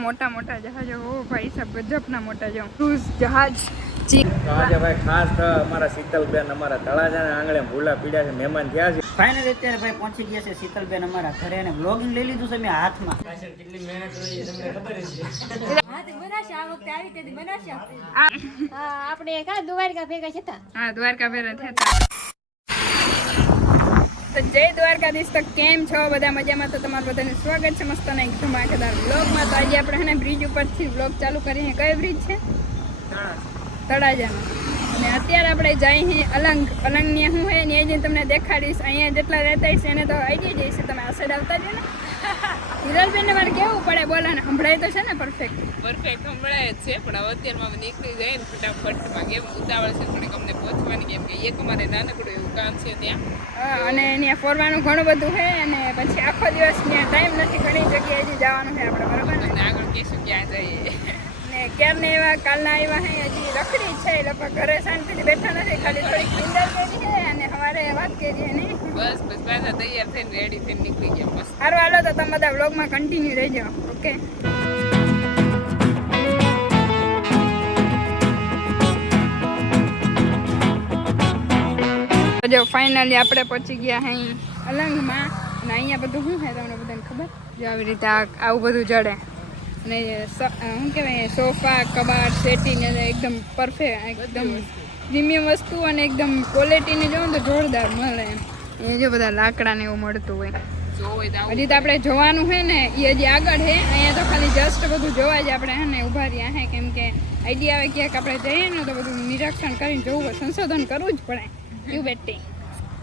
મોટા મોટા જહાજો ઓ ભાઈ સાહેબ ગજબના મોટા જો ક્રૂઝ જહાજ જી આજે ભાઈ ખાસ અમારા શીતલબેન અમારા તળાજાના આંગણે ભૂલા પીડ્યા છે મહેમાન થયા છે ફાઇનલ અત્યારે ભાઈ પહોંચી ગયા છે શીતલબેન અમારા ઘરે અને બ્લોગિંગ લઈ લીધું છે મેં હાથમાં કેટલી મહેનત કરી તમને ખબર છે આપણે કા દ્વારકા ભેગા છતા હા દ્વારકા ભેગા થયા તો જય દ્વારકાધીશ. તો કેમ છો બધા? મજામાં? તો તમારું બધાનું સ્વાગત છે મસ્ત ના એકદમ આખેદાર બ્લોગમાં. તો આજે આપણે હે બ્રિજ ઉપરથી બ્લોગ ચાલુ કરીએ. કયો બ્રિજ છે? તળાજાનો. અને અત્યારે આપણે જઈએ અલંગ. અલંગની શું હે ને એ જઈને તમને દેખાડીશ. અહીંયા જેટલા રહેતા હશે એને તો આઈડિયા જઈશે. તમે આ સાઈડ આવતા જ ને હિરલબેનને મારે કેવું પડે બોલો ને? સંભળાય તો છે ને પરફેક્ટ સંભળાય જ છે, પણ અત્યારમાં નીકળી જાય ને ફટાફટમાં કેમ ઉતાવળ છે થોડીક અમને પહોંચવાની, કેમ કે એક અમારે નાનકડું એવું કામ છે ત્યાં. અને ત્યાં ફરવાનું ઘણું બધું છે અને પછી આખો દિવસ ત્યાં ટાઈમ નથી. ઘણી જગ્યાએ હજી જવાનું છે આપણે, બરાબર ને? અને આગળ કહેશું ક્યાં જઈએ. ને ક્યારને એવા કાલના આવ્યા હે હજી રખડી છે. એ લોકો ઘરે શાંતિથી બેઠા નથી, ખાલી થોડીક નિંદર કરી છે અને સવારે વાત કરી છે ને બસ પાછા તૈયાર થઈને રેડી થઈને નીકળી ગયા. બસ સારું, હાલો તો તમે બધા વ્લોગમાં કન્ટિન્યુ રહેજો. ઓકે. જો ફાઇનલી આપણે પહોંચી ગયા અહીં અલંગમાં. અને અહીંયા બધું શું છે તમને બધાને ખબર? જો આવી રીતે આવું બધું જડે. અને શું કહેવાય, સોફા કબાટ સેટિંગ એકદમ પરફેક્ટ, એકદમ પ્રીમિયમ વસ્તુ અને એકદમ ક્વોલિટીની જોવો ને તો જોરદાર મળે એમ. એ જો બધા લાકડાને એવું મળતું હોય. હજી તો આપણે જોવાનું છે ને એ હજી આગળ છે. અહીંયા તો ખાલી જસ્ટ બધું જોવા જ આપણે હે ને ઊભા રહ્યા હે, કેમ કે આઈડિયા આવે ક્યાંક આપણે જઈએ ને તો બધું નિરીક્ષણ કરીને જોવું હોય, સંશોધન કરવું જ પડે. क्यों बेटी?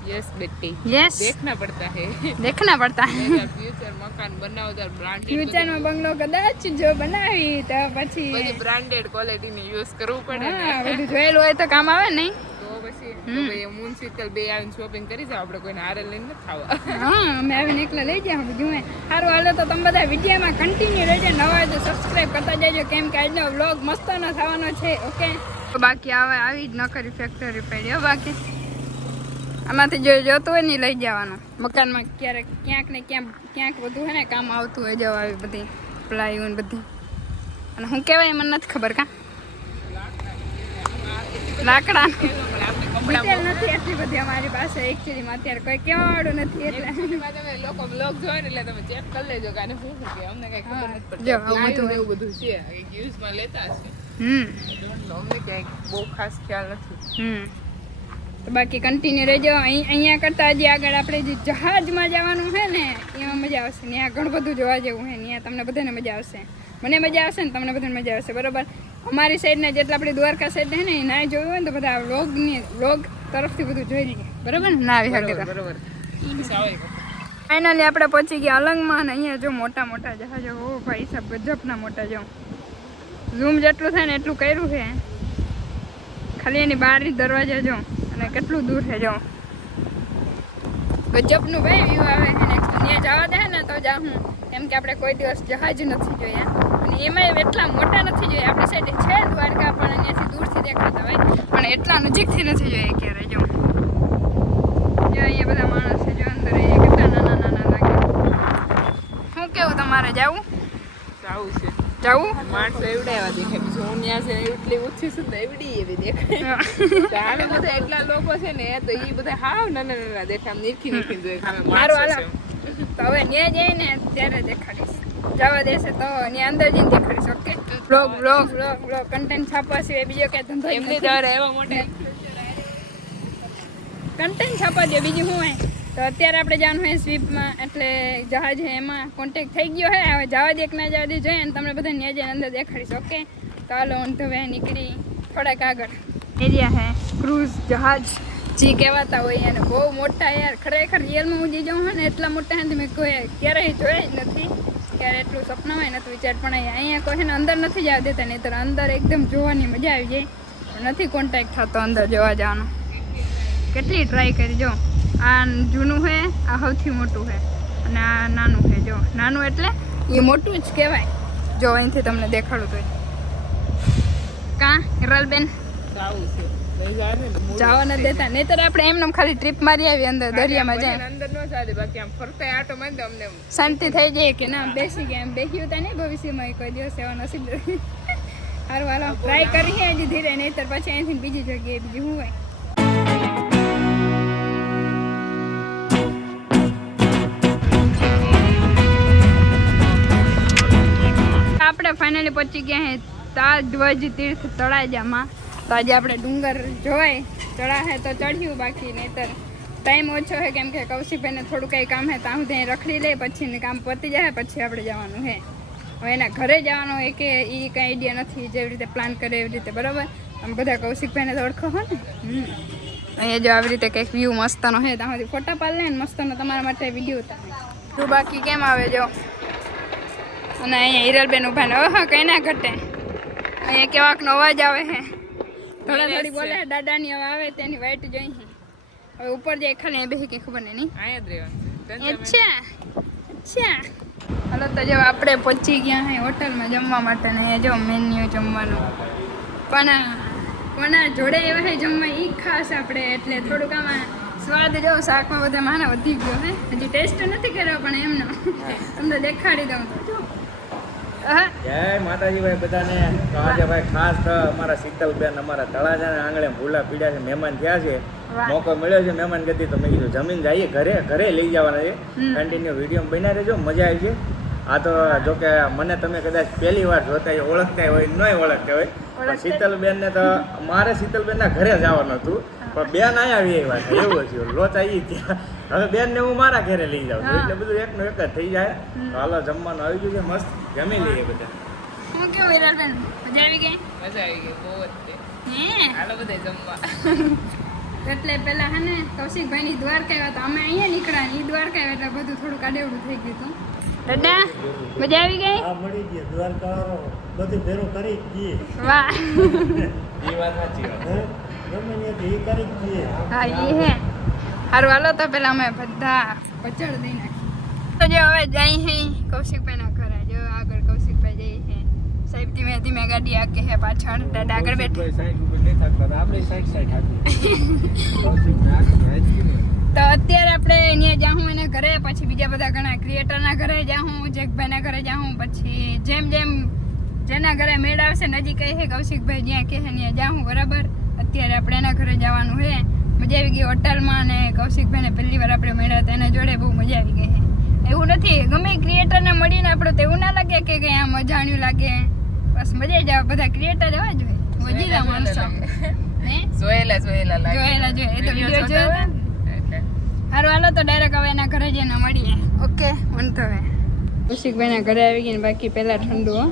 यस बेटी, यस देखना पड़ता है. देखना पड़ता है. फ्यूचर मकान बनाવો તો બ્રાન્ડેડ, ફ્યુચરમાં બંગલો કદાચ જો બનાવી તો પછી બધી બ્રાન્ડેડ ક્વોલિટીની યુઝ કરવું પડે ને. હા, બધું જોયેલું હોય તો કામ આવે નહીં. તો પછી તો ભાઈ મ્યુનિસિપલ બે આવીને શોપિંગ કરી જાવ, આપણે કોઈને હારે લઈને નથી ખાવા. હા, અમે આવીને એકલા લઈ જાવ બધું. સારું, હાલો તો તમે બધા વિડીયોમાં કન્ટિન્યુ રહેજો. નવા તો સબસ્ક્રાઈબ કરતા જજો, કેમ કે આજનો વ્લોગ મસ્તનો થવાનો છે. ઓકે. બાકી આવે આવી જ ન કરી ફેક્ટરી પડી હો. બાકી આમાંથી જો જોતું હોય ને લઈ જવાનું. મકાનમાં ક્યારેક ક્યાંક ને ક્યાંક બધું છે ને કામ આવતું હોય. જવા આવી બધી પ્લાયવુડ બધી. અને શું કહેવાય મને નથી ખબર. કાં લાકડા ડિટેલ નથી એટલી બધી અમારી પાસે એકચ્યુઅલીમાં. અત્યારે કોઈ કહેવાડું નથી એટલે તમે લોકો બ્લોગ જોવે ને એટલે તમે ચેક કરી લેજો કે આને શું કે અમને કઈ ખબર નથી પડતી. જો આવું બધું એવું બધું છે યુઝમાં લેતા છે. અમને કઈ બહુ ખાસ ખ્યાલ નથી. તો બાકી કન્ટિન્યુ રહેજો. અહીંયા કરતાં હજી આગળ આપણે જે જહાજમાં જવાનું છે ને એમાં મજા આવશે. ત્યાં ઘણું બધું જોવા જેવું છે. ત્યાં તમને બધાને મજા આવશે, મને મજા આવશે ને તમને બધાને મજા આવશે, બરાબર? અમારી સાઈડના જેટલા આપણી દ્વારકા સાઈડ છે ને એ ના જોયું હોય ને તો બધા વ્લોગ તરફથી બધું જોઈ લઈએ, બરાબર ને? ના આવી શકે તો બરોબર. ફાઇનલી આપણે પહોંચી ગયા અલંગમાં. અને અહીંયા જો મોટા મોટા જહાજો ઓ ભાઈ સાહેબ ગજબના મોટા. જો ઝૂમ જેટલું થાય ને એટલું કર્યું છે. ખાલી એની બહારની દરવાજા જો અને કેટલું દૂર છે. જો ગજબનું ભાઈ વ્યૂ આવે છે. નેક્સ્ટ ત્યાં જવા દે ને તો જાઉં, કેમ કે આપણે કોઈ દિવસ જહાજ નથી જોયા અને એમાં એટલા મોટા નથી જોયા. આપણી સાઈડ છે દ્વારકા, પણ અહીંયાથી દૂરથી દેખાતા હોય, પણ એટલા નજીકથી નથી જોયા ક્યારે. જો અહીંયા બધા માણસ છે. જો અંદર કેટલા નાના નાના લાગે. શું કેવું તમારે જવું? આવું છે જવું? માણસો એવડાવ્યા દેખાય. બીજું હું ત્યાં છે એટલી ઓછી સુધી એવડી એવી દેખાય. આમે બધા એટલા લોકો છે ને તો એ બધા હાવ નાના નાના દેખાય. આમ નીરખી નીરખી જોઈએ ખામે મારું માણસો હાલો. છે. તો હવે ત્યાં જઈએ ને ત્યારે દેખાડીશ. જવા દેશે તો ત્યાં અંદર જઈને દેખાડીશ. ઓકે. બ્લોગ કન્ટેન્ટ છાપવા સિવાય બીજો કઈ ધંધો એમની દ્વારા એવા મોટા કન્ટેન્ટ છાપવા દો, બીજું શું હોય? તો અત્યારે આપણે જવાનું હોય સ્વીપમાં, એટલે જહાજ છે એમાં કોન્ટેક્ટ થઈ ગયો હે. હવે જવા દે કે ના જવા દે જોઈએ ને તમને બધા ત્યાં જઈને અંદર દેખાડીશ. ઓકે. તો હાલો ઓન ધ વે નીકળી થોડાક આગળ. એરિયા હે ક્રૂઝ જહાજ જે કહેવાતા હોય, અને બહુ મોટા યાર. ખરેખર રિયલમાં હું જે જાઉં હોય ને એટલા મોટા હે મેં કોઈ ક્યારેય જોયા જ નથી. ક્યારે એટલું સપનામાં નથી વિચાર. પણ અહીંયા કોઈ છે ને અંદર નથી જવા દેતા, નહીં તો અંદર એકદમ જોવાની મજા આવી જાય. પણ નથી કોન્ટેક્ટ થતો અંદર જોવા જવાનો. કેટલી ટ્રાય કરી. જો આ જૂનું છે, આ સૌથી મોટું છે, અને આ નાનું છે. જો નાનું એટલે એ મોટું જ કહેવાય. જો અહીંથી તમને દેખાડું તો કાં હિરલબેન આવું છે નહીં જાય ને તો મૂળ જવા ન દેતા નહીતર આપણે એમને ખાલી ટ્રીપ મારી આવી અંદર દરિયામાં જાય અંદર ન ચાલે બાકી આમ ફરતા આટો મારી દો અમને શાંતિ થઈ જાય કે ના બેસી ગયા એમ બેસી હતા નહીં ભવિષ્યમાં કોઈ દિવસ એવા નસીબ સારું હાલો ટ્રાય કરીએ હજી ધીરે નહીતર પછી અહીંથી બીજી જગ્યાએ બીજી શું હોય આપણે ફાઇનલી પહોંચી ગયા હે તાજ ધ્વજ તીર્થ તળાજામાં તો આજે આપણે ડુંગર જોવાય ચડાશે તો ચડ્યું બાકી નહીતર ટાઈમ ઓછો છે કેમ કે કૌશિકભાઈને થોડું કંઈ કામ છે ત્યાં સુધી રખડી લે પછી કામ પતી જાય પછી આપણે જવાનું છે હવે એના ઘરે જવાનું હોય કે એ કંઈ આઈડિયા નથી જેવી રીતે પ્લાન કરે એવી રીતે બરાબર તમે બધા કૌશિકભાઈને તો ઓળખો હો ને અહીંયા જો આવી રીતે કંઈક વ્યૂ મસ્તનો છે ત્યાં સુધી ફોટા પાડી લે ને મસ્તનો તમારા માટે વિડીયો ઉતારે તું બાકી કેમ આવે જો અને અહીંયા હિરલબેન ઉભા ને ઓહો કઈ ના ઘટે અહીંયા કેવાકનો અવાજ આવે છે થોડા થોડી બોલે દાદાની હવે આવે તેની વાઈટ જોઈ છે હવે ઉપર જાય ખાલી બેસી કંઈ ખબર નહીં અહીંયા જ રહેવાનું અચ્છા અચ્છા હાલો તો જો આપણે પહોંચી ગયા હે હોટલમાં જમવા માટે ને જો મેન્યુ જમવાનું પણ કોના જોડે એવા હે જમવા એ ખાસ આપણે એટલે થોડુંક આમાં સ્વાદ જો શાકમાં બધા માના વધી ગયો હે હજી ટેસ્ટ નથી કર્યો પણ એમનો તમને દેખાડી દઉં તો જો જય માતાજી ભાઈ બધાને તો આજે ભાઈ ખાસ અમારા શીતલબેન અમારા તળાજાના આંગણે ભૂલા પીડ્યા છે મહેમાન થયા છે મોકો મળ્યો છે મહેમાન ગતિ તો મેં કીધું જમીન જઈએ ઘરે લઈ જવાના છે કન્ટિન્યુ વિડીયો બન્યા રહેજો મજા આવી છે આ તો જોકે મને તમે કદાચ પહેલી વાર જોતા હોય ઓળખતા હોય નહીં ઓળખતા હોય પણ શીતલબેનને તો મારે શીતલબેનના ઘરે જવાનું હતું પણ બેન અહીંયા આવી વાત એવું થયું લોચા ઈ ત્યાં હવે બેનને હું મારા ઘરે લઈ જાઉં છું એટલે બધું એકનું એક જ થઈ જાય તો હાલો જમવાનું આવી ગયું છે મસ્ત જમી લઈએ બધા હું કેવું હિરલબેન મજા આવી ગઈ મજા આવી ગઈ બહુ જ તે હે હાલો બધા જમવા એટલે પેલા હે ને કૌશિકભાઈની દ્વારકા આવ્યા તો અમે અહીંયા નીકળ્યા ને એ દ્વારકા આવ્યા એટલે બધું થોડું કાઢેવડું થઈ ગયું હતું દાદા મજા આવી ગઈ આ મળી ગઈ દ્વારકાવાળો બધું ભેરું કરી જ દઈએ વાહ એ વાત સાચી વાત હે? ગમે ત્યાંથી એ કરી જ દઈએ હા એ હે સારું હાલો તો પેલા અમે બધા પચડ દઈ નાખી તો જો હવે જઈ હે કૌશિકભાઈના ઘરે જો આગળ કૌશિકભાઈ જઈ હે સાહેબ ધીમે ધીમે ગાડી આગે હે પાછળ દાદા આગળ બેઠે તો અત્યારે આપણે અહીંયા જાઉં એના ઘરે પછી બીજા બધા ઘણા ક્રિએટરના ઘરે જાઉં જેકભાઈના ઘરે જાઉં પછી જેમ જેમ જેના ઘરે મેળ આવશે નજીક કહે કૌશિકભાઈ જ્યાં કહે ત્યાં જાઉં બરાબર અત્યારે આપણે એના ઘરે જવાનું છે મજા આવી ગઈ હોટલમાં અને કૌશિકભાઈને પહેલી વાર આપણે મળ્યા હતા એના જોડે બહુ મજા આવી ગઈ છે એવું નથી ગમે ક્રિએટરને મળીને આપણે તો એવું ના લાગે કે કંઈ આમ અજાણ્યું લાગે બસ મજા જ આવે બધા ક્રિએટર એવા જ હોય વજીલા માણસો હે જોયેલા લાગે જોયેલા જોઈએ એ તો વિડીયો જોયા એટલે હારું હાલો તો ડાયરેક્ટ હવે એના ઘરે જઈને મળીએ ઓકે વાંધો હવે કૌશિકભાઈના ઘરે આવી ગઈ ને બાકી પહેલા ઠંડુ હો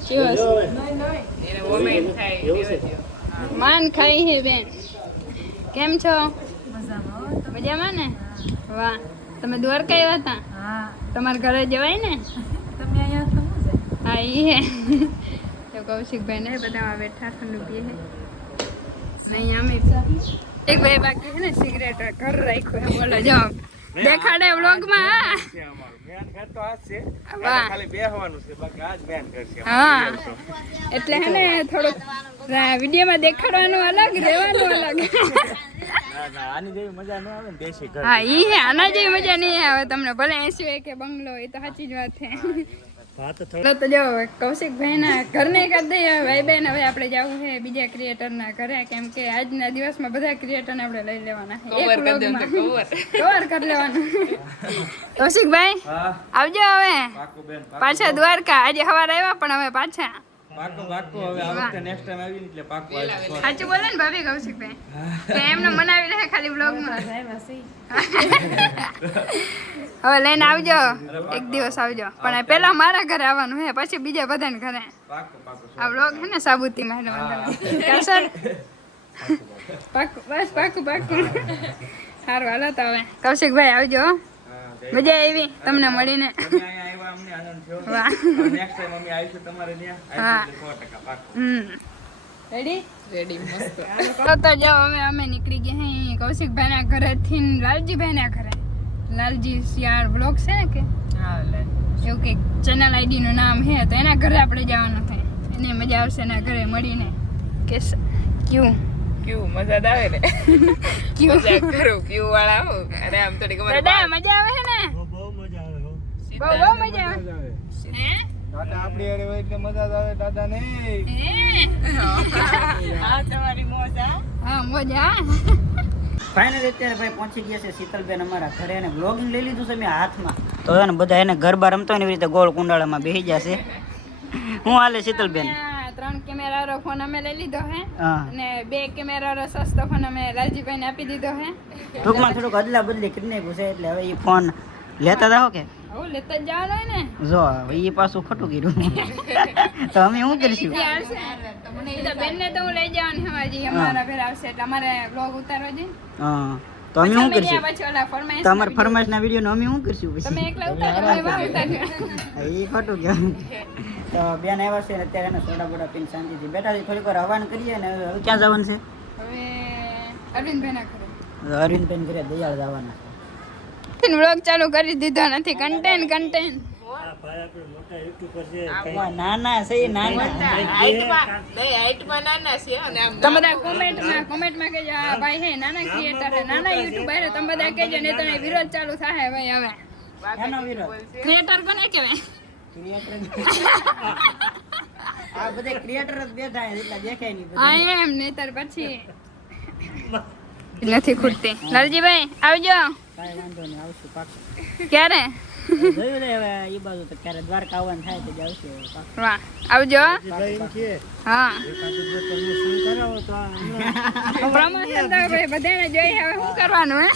Cheers. એને ઓમેન થાય દેવા દ્યો માન ખાઈ હે બેન કેમ છો મજામાં ને વાહ તમે દ્વારકા આવ્યા હતા તમારા ઘરે જવાય ને તમે અહીંયા છો હા ઈ હે તો કૌશિકભાઈ ને બધા બેઠા ઠંડુ પીએ હે નહીં અમે એક ભાઈ બાકી છે ને સિગરેટ ઘર રાખ્યો હે બોલો જો દેખાડે વ્લોગમાં હા છે અમારું મેન ઘર તો આ જ છે વાહ. ખાલી બેહવાનું છે બાકી આ જ મેન ઘર છે હા એટલે હે ને થોડુંક વિડીયોમાં દેખાડવાનું અલગ રહેવાનું અલગ આની જેવી મજા ન આવે ને દેશી ઘર હા ઈ હે આના જેવી મજા નહીં આવે તમને ભલે એસી હોય કે બંગલો હોય તો સાચી જ વાત છે ભાત ચાલો તો જો કૌશિકભાઈના ઘરને કરી દઈએ ભાઈ બહેન હવે આપણે જવું છે બીજા ક્રિએટરના ઘરે કેમ કે આજના દિવસમાં બધા ક્રિએટરને આપણે લઈ લેવાના છે એક કવર કરી દઉં તો વ્લોગમાં કવર કવર કરી લેવાનું કૌશિકભાઈ હા આવજો હવે પાકું બેન પાછા દ્વારકા આજે સવારે આવ્યા પણ હવે પાછા પાકું હવે આ વખતે નેક્સ્ટ ટાઈમ આવી ને એટલે પાકું આવી સાચું બોલે ને ભાભી કૌશિકભાઈ કે એમને મનાવી રહે ખાલી બ્લોગમાં હવે લઈને આવજો એક દિવસ આવજો પણ પેલા મારા ઘરે આવવાનું હે પછી બીજા બધાને ઘરે પાકું આ બ્લોગ હે ને સાબુતીમાં કરશે પાકું બસ પાકું સારું હાલો તો હવે કૌશિકભાઈ આવજો હો. મજા આવી તમને મળીને તમે અહીંયા આવ્યા અમને આનંદ થયો વાહ નેક્સ્ટ ટાઈમ અમે આવીશું તમારે ત્યાં હા. આવીશું એટલે 100% પાકું રેડી રેડી મસ્ત તો જાઓ અમે નીકળી ગયા હે કૌશિકભાઈના ઘરેથી લાલજીભાઈના ઘરે લાલજી શિયાળ બ્લોગ છે ને કે હા લે એવું કે ચેનલ આઈડી નું નામ છે તો એના ઘરે આપણે જવાનું થાય એને મજા આવશે એના ઘરે મળીને કે ક્યુ ક્યુ મજા જ આવે ને ક્યુ મજાક કરું ક્યુ વાળા હો અરે આમ થોડીક અમારે દાદા મજા આવે છે ને બહુ મજા આવે હો. બહુ મજા આવે હે દાદા આપણી હારે હોય એટલે મજા જ આવે દાદા ને. હા તમારી મોજ હા મજા ફાઇનલી અત્યારે ભાઈ પહોંચી ગયા છે શીતલબેન અમારા ઘરે અને બ્લોગિંગ લઈ લીધું છે મેં હાથમાં તો એને બધા એને ગરબા રમતો હોય ને એવી રીતે ગોળ કુંડાળામાં બેસી જશે. હું હાલે શીતલબેન? 3 કેમેરાવાળો ફોન અમે લઈ લીધો હે હા અને 2 કેમેરાવાળો સસ્તો ફોન અમે લાલજીભાઈને આપી દીધો હે. ટૂંકમાં થોડુંક અદલા બદલી કરી નાખ્યું છે એટલે હવે એ ફોન લેતા જાઓ કે હું લેતા જ જવાનો હોય ને જો હવે એ પાછું ખોટું કર્યું તો અમે શું કરીશું? એ આવશે તો બેનને તો હું લઈ જવાની હવાજી અમારા ઘરે આવશે એટલે અમારે બ્લોગ ઉતારવા જઈએ. હા તો અમે શું કરીશું? પછી ઓલા ફરમાઈશ તો અમારા ફરમાઈશના વિડીયોનો અમે શું કરીશું તમે પછી? એકલા ઉતારો અમે વાહ ઉતાર્યો. એ ખોટું કહેવાય. તો બેન આવ્યા છે ને અત્યારે એને સોડા બોડા પીને શાંતિથી બેઠા છે. થોડીક વાર હવાન કરીએ ને હવે ક્યાં જવાનું છે? હવે અરવિંદભાઈના ઘરે અરવિંદબેન ઘરે દયાળ જવાના વ્લોગ ચાલુ કરી દીધો નથી. કન્ટેન્ટ આ ભાઈ આપણે મોટા યુટ્યુબર છે છે. નાના છે એ નાના હાઈટમાં નાના છે અને આમ તમે બધા કોમેન્ટમાં કહેજો આ ભાઈ હે નાના ક્રિએટર હે નાના યુટ્યુબર હે. તમે બધા કહેજો ને તમે વિરોધ ચાલુ થાય ભાઈ હવે એનો વિરોધ ક્રિએટર કોને કહેવાય? આ બધા ક્રિએટર જ બેઠા છે એટલે દેખાય નહીં બધું. હા એમ નહીતર પછી નથી ખૂટતી. લાલજીભાઈ આવજો. કાંઈ વાંધો નહીં આવશું પાછું. ક્યારે? જોયું ને હવે એ બાજુ તો ક્યારે દ્વારકા આવવાનું થાય તો જ આવશે હવે પાછું. વાહ આવજો. લઈને છે હા એકાદું બે પ્રમોશન કરાવો તો આ હમણાં પ્રમોશન તો ભાઈ બધાને જોઈ હવે શું કરવાનું હે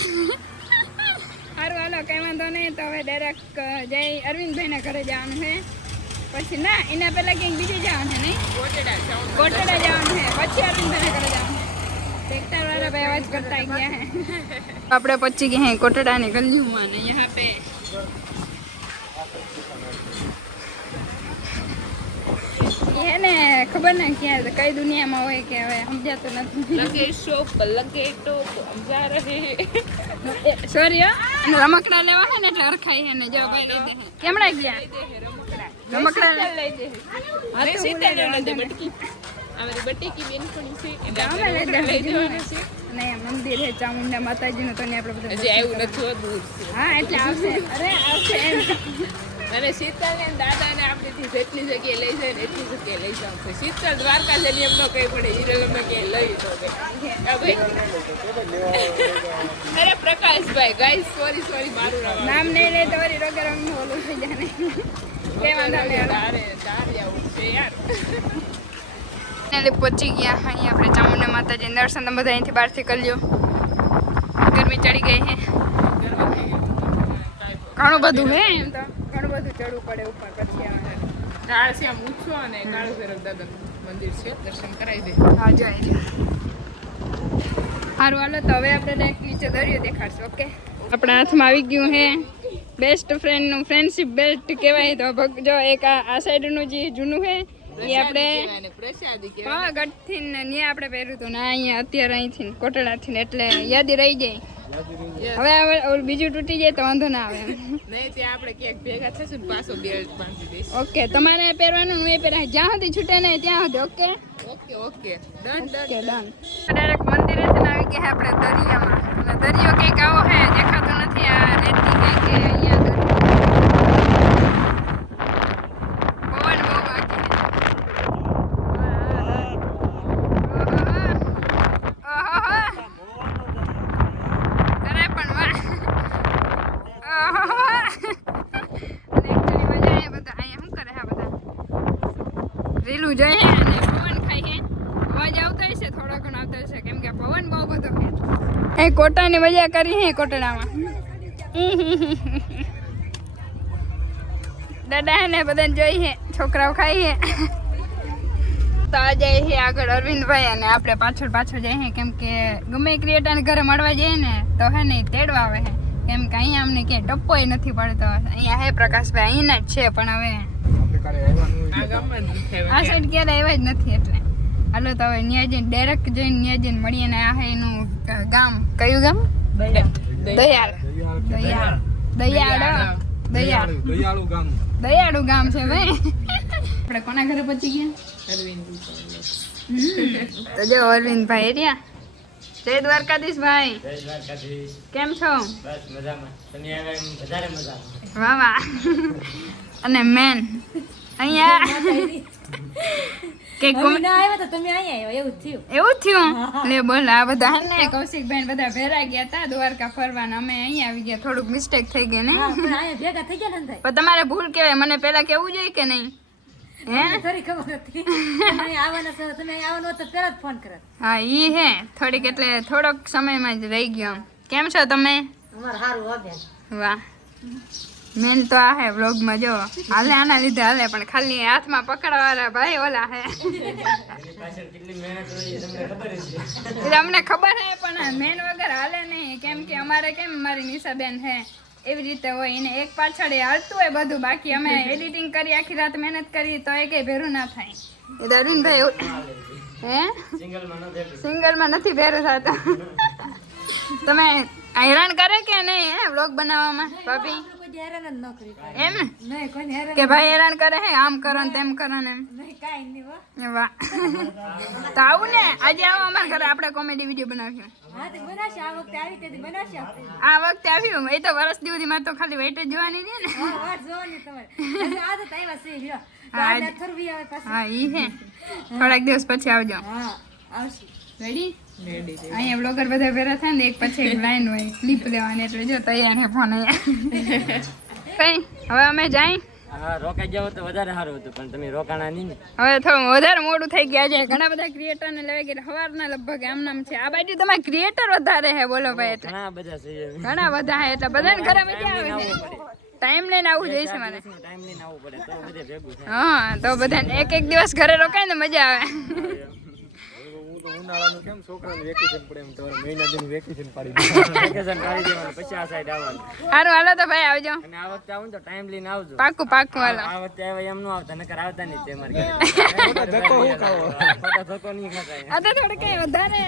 સારું હાલો કઈ વાંધો નહીં. તો હવે ડાયરેક્ટ જય અરવિંદભાઈના ઘરે જવાનું છે. પછી ના એના પહેલા ક્યાંક બીજે જવાનું છે નહીં કોટડા જવાનું છે પછી અરવિંદભાઈના ઘરે જવાનું છે. ટ્રેક્ટર વાળા ભાઈ અવાજ કરતા ગયા હે. આપણે પહોંચી ગયા હે કોટડાની ગલીમાં ને यहाँ पे ये ने खबर ना क्या कई दुनियाમાં હોય કે હવે સમજાતું નથી. લગે શોપ લગે ટોપ हम जा रहे हैं સોરી અને રમકડા લેવા છે ને એટલે અરખાઈ છે ને જો ભાઈ લઈ દે છે. કેમડા ગયા રમકડા લઈ દે અરે સીતા જો નથી બટકી અમારી બટીકી બેનપણી છે એટલે અમે અમે લઈ લઈ દે જવાના છે અને મંદિર છે ચામુંડા માતાજીનું તો ને આપણે બધા હજી આવ્યું નથી દૂર છે હા એટલે આવશે અરે આવશે એમ. અને શીતલ ને દાદા ને આપણેથી જેટલી જગ્યાએ લઈ જાય ને એટલી જગ્યાએ લઈ જાવ છે. શીતલ દ્વારકા જઈને એમ ન કઈ પડે હિરલ અમે ક્યાંય લઈ તો અરે પ્રકાશભાઈ ગાઈસ સોરી મારું નામ નહીં લે તો વળી રોગે રંગનું ઓલું થઈ જાય ને કઈ વાંધો નહીં. તારે આવું છે યાર એટલે પહોંચી ગયા અહીં આપણે ચામુંડા માતાજી દર્શન તમે બધા અહીંથી બહારથી કરી લ્યો. ગરમી ચડી ગઈ છે ઘણું બધું હે એમ તો ઘણું બધું ચડવું પડે ઉપર પછી આવે. ઢાળ છે આમ ઊંચો અને કાળુ ભૈરવ દાદાનું મંદિર છે દર્શન કરાવી દે. હા જાય સારું હાલો તો હવે આપણે ડાયરેક્ટ નીચે દરિયો દેખાડશું. ઓકે આપણા હાથમાં આવી ગયું હે બેસ્ટ ફ્રેન્ડનું ફ્રેન્ડશિપ બેલ્ટ કહેવાય. તો જો એક આ સાઈડનું જે જૂનું હે એ આપણે અને પ્રસાદી કે પાવાગઢથી ને ત્યાં આપણે પહેર્યું હતું ને અહીંયા અત્યારે અહીંથી કોટડાથી ને એટલે યાદી રહી જાય. હવે ઓલું બીજું તૂટી જાય તો વાંધો ના આવે એમ. નહીં ત્યાં આપણે ક્યાંક ભેગા થશું ને પાછો બેલ્ટ બાંધી દઈશું. ઓકે તમારે પહેરવાનું હું એ પહેરા જ્યાં સુધી છૂટે ને ત્યાં સુધી. Okay okay done okay done. Direct મંદિરે છે ને આવી ગયા આપણે દરિયામાં. અને દરિયો કંઈક આવો હે દેખાતો નથી. આ રેતી છે કે અહીંયા પવન બહુ વાગે છે. અરે પણ વાહ રીલું જોઈએ અને પવન ખાય છે. અવાજ આવતો હશે થોડો ઘણો આવતો હશે કેમ કે પવન બહુ બધો છે. એ કોટાની મજા કરી છે કોટડામાં. દાદા ને બધાને જોઈ છે છોકરાઓ ખાઈ છે. તો આ જાય છે આગળ અરવિંદભાઈ અને આપણે પાછળ જઈએ કેમ કે ગમે ક્રિએટરને ઘરે મળવા જઈએ ને તો હે ને તેડવા આવે છે કેમ કે અહીંયા અમને ક્યાંય ટપ્પોય નથી પડતો. અહીંયા હે પ્રકાશભાઈ અહીંના જ છે પણ હવે આ ગામમાં જ થાય. આ સાઈડ ક્યારે આવ્યા જ નથી એટલે હાલો તો હવે ન્યા જઈને ડાયરેક્ટ જઈને ન્યા જઈને મળીએ ને આ હે એનું ગામ. કયું ગામ? દયાળ દયાળુ ગામ છે ભાઈ. આપણે કોના ઘરે પહોંચી ગયા? તો જો અરવિંદભાઈ રહ્યા. જય દ્વારકાધીશ ભાઈ, જય દ્વારકાધીશ. કેમ છો? બસ મજામાં. તમે આવે એમ વધારે મજામાં. વાહ વાહ. અને મેન અહીંયા કે એવું થયું લે બોલ. આ બધા હાલ ને કૌશિકભાઈ ને બધા ભેરા ગયા હતા દ્વારકા ફરવાના. અમે અહીંયા આવી ગયા, થોડુંક મિસ્ટેક થઈ ગઈ ને. પણ તમારે ભૂલ કહેવાય, મને પેલા કેવું જોઈએ કે નહીં? હે હા ઈ હે થોડીક, એટલે થોડોક સમયમાં જ રહી ગયો. કેમ છો તમે? વાહ. મેન તો આ હે વ્લોગમાં જો હાલે, આના લીધે હાલે, પણ ખાલી હાથમાં પકડવા વાળા ભાઈ ઓલા હે. કેટલી મહેનત હોય એ તમને ખબર જ છે. એટલે અમને ખબર હે, પણ મેન વગર હાલે નહીં. કેમ કે અમારે કેમ મારી નિશાબેન હે એવી રીતે હોય, એને એક પાછળ એ હાલતું હોય બધું, બાકી અમે એડિટિંગ કરી આખી રાત મહેનત કરી તો એ કઈ ભેરું ના થાય. એ અરવિંદભાઈ હે સિંગલમાં નથી ભેરું થતું. તમે હેરાન કરે કે નહીં હે વ્લોગ બનાવવામાં ભાભી? એમ કે ભાઈ હેરાન કરે હે, આમ કરો ને તેમ કરો ને એમ? વાહ. તો આવું ને, આજે આવો અમારા ઘરે, આપણે કોમેડી વિડીયો બનાવ્યો. આ વખતે આવ્યું એ તો વર્ષ દિવસથી માં તો ખાલી વેઇટ જ જોવાની રહી ને. હા ઈ હે, થોડાક દિવસ પછી આવજો. રેડી? અહીંયા બ્લોગર બધા ભેરા થાય ને, એક પછી એક લાઈન હોય ક્લિપ લેવાની, એટલે જો તૈયાર હે ફોન અહીંયા. કઈ હવે અમે જાય. હા, રોકાઈ જાવ તો વધારે સારું હતું, પણ તમે રોકાણા નહીં ને. હવે થોડું વધારે મોડું થઈ ગયા છે. ઘણા બધા ક્રિએટર ને લેવા ગયા સવારના લગભગ આમ નામ છે. આ બાજુ તમારા ક્રિએટર વધારે હે બોલો ભાઈ. એટલે ઘણા બધા છે. ઘણા બધા હે, એટલે બધાને ઘરે મજા આવે છે. ટાઈમ લઈને આવવું જોઈએ છે મારે. ટાઈમ લઈને આવવું પડે તો બધે ભેગું થાય. હા, તો બધાને એક એક દિવસ ઘરે રોકાય ને મજા આવે. ઉનાળાનું કેમ છોકરાને વેકેશન પડે એમ તમારે મહિના દિન વેકેશન પાડી દેવાનું. વેકેશન કાઢી દેવાનું, પછી આ સાઈડ આવવાનું. સારું હાલો તો ભાઈ આવજો. અને આ વખતે આવું ને તો ટાઈમ લઈને આવજો. પાક્કું પાક્કું હાલો. આ વખતે આવ્યા એમ ન આવતા, નકર આવતા નહીં તે મારે ખોટા ધક્કો નહીં ખાતા. આ તો થોડું કઈ વધારે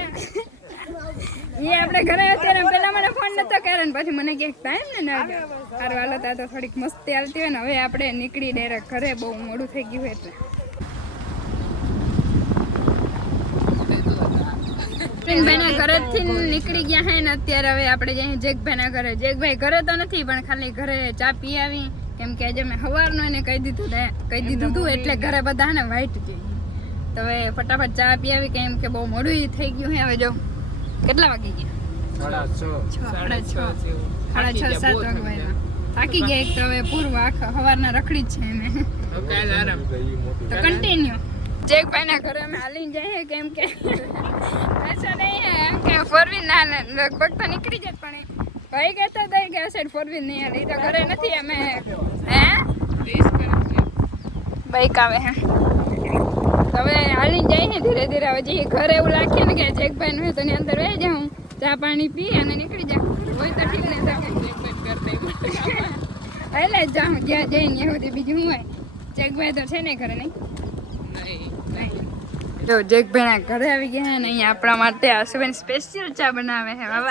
એ આપણે ઘરે અત્યારે પેલા મને ફોન નતો કર્યો ને પછી મને ક્યાંક ટાઈમ ને ના ગયો. સારું હાલો તો થોડીક મસ્તી હાલતી હોય ને, હવે આપણે નીકળી ડાયરેક્ટ ઘરે, બહુ મોડું થઈ ગયું હોય એટલે. ભાઈના ઘરેથી નીકળી ગયા હે ને અત્યારે હવે આપણે જઈએ જેકભાઈના ઘરે. જેકભાઈ ઘરે તો નથી, પણ ખાલી ઘરે ચા પી આવી, કેમ કે આજે મેં સવારનું એને કહી દીધું હતું એટલે ઘરે બધા ને વાઈટ જોઈએ. તો હવે ફટાફટ ચા પી આવી, કેમ કે બહુ મોડું થઈ ગયું હે. હવે જો કેટલા વાગી ગયા? 6:30 7 વાગ્યા. થાકી ગયા એક તો હવે પૂર્વ આખા સવારના રખડી જ છે એને. તો કન્ટિન્યુ જેકભાઈના ઘરે અમે હાલીને જઈએ, કેમ કે ऐसा नहीं है એમ કે ફોર વ્હીલ ના લગભગ તો નીકળી જાય, પણ ભાઈ કહેતા હતા કે સાઈડ ફોર વ્હીલ નહીં હાલી, તો ઘરે નથી અમે. હે બાઈક આવે હે, હવે હાલીને જઈએ ધીરે ધીરે. હવે જઈએ ઘરે એવું લાગે ને કે જેકભાઈ નું હોય તો એની અંદર વહી જાઉં, ચા પાણી પી અને નીકળી જાઉં. હોય તો ઠીક ને, એટલે જાઉં જ્યાં જઈને એવું બીજું શું હોય. જેકભાઈ તો છે ને ઘરે નહીં. જો જેકભાઈ ઘરે આવી ગયા ને અહીંયા આપણા માટે આશુબેન સ્પેશિયલ ચા બનાવે છે. વાહ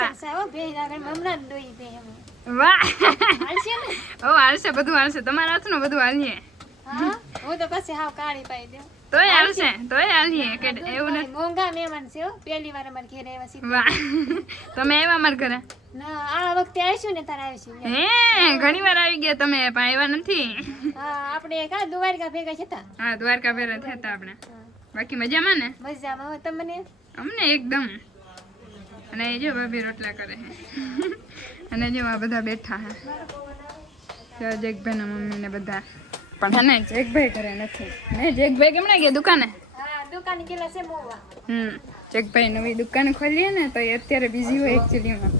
વાહ. ઓ હાલશે, બધું હાલશે, તમારા હાથનું બધું હાલીએ. હું તો પછી હાવ કાળી પાઈ દઉં તોય હાલશે, તોય હાલીએ કે એવું નથી. મોંઘા મહેમાન છે પહેલી વાર અમારે ઘરે આવ્યા છે. વાહ, તમે આવ્યા અમારા ઘરે? ના, આ વખતે આવીશું ને તારે આવીશું. હે ઘણી વાર આવી ગયા તમે, પણ આવ્યા નથી. હા, આપણે કા દ્વારકા ભેગા હતા. હા, દ્વારકા ભેગા થયા હતા આપણે. બાકી મજામાં ને? મજામાં હો તમને? અમને એકદમ. અને એ જો ભાભી રોટલા કરે છે અને જો આ બધા બેઠા હે જેકભાઈ ના મમ્મી ને બધા. પણ હે ને જેકભાઈ કરે નથી ને. જેકભાઈ કેમ ના ગયા દુકાને? હા, દુકાન કેલા છે મોવા. જેકભાઈ નવી દુકાન ખોલી है ना, तो ये અત્યારે बिजी हो एक्चुअली में.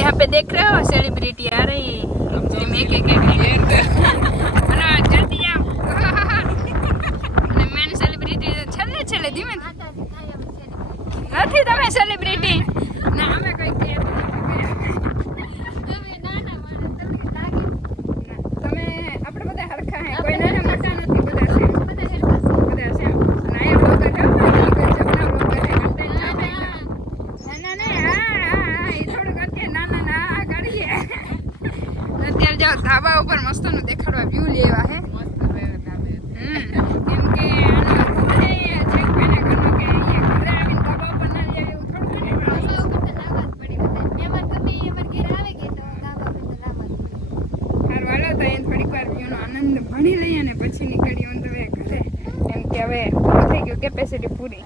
यहाँ पे देख रहे हो सेलिब्रिटी आ रही है, मैं के जल्दी जाओ. અને મેન સેલિબ્રિટી છેલ્લે ધીમે નથી. તમે સેલિબ્રિટી ના, અમે કઈ કે તમે આપણે બધા હરખા હે, કોઈ નાના મોટા નથી, બધા છે, બધા છે. ના એ બ્લોગર જાવ ને, જમના બ્લોગર હે, કન્ટેન્ટ ચાલે. ના એ થોડુંક અત્યારે નાના કાઢીએ. અત્યારે જાઓ ધાબા ઉપર મસ્તનું દેખાડો ગાડી ઓન ધ વે ઘરે, કેમ કે હવે પૂરું થઈ ગયું કેપેસિટી પૂરી.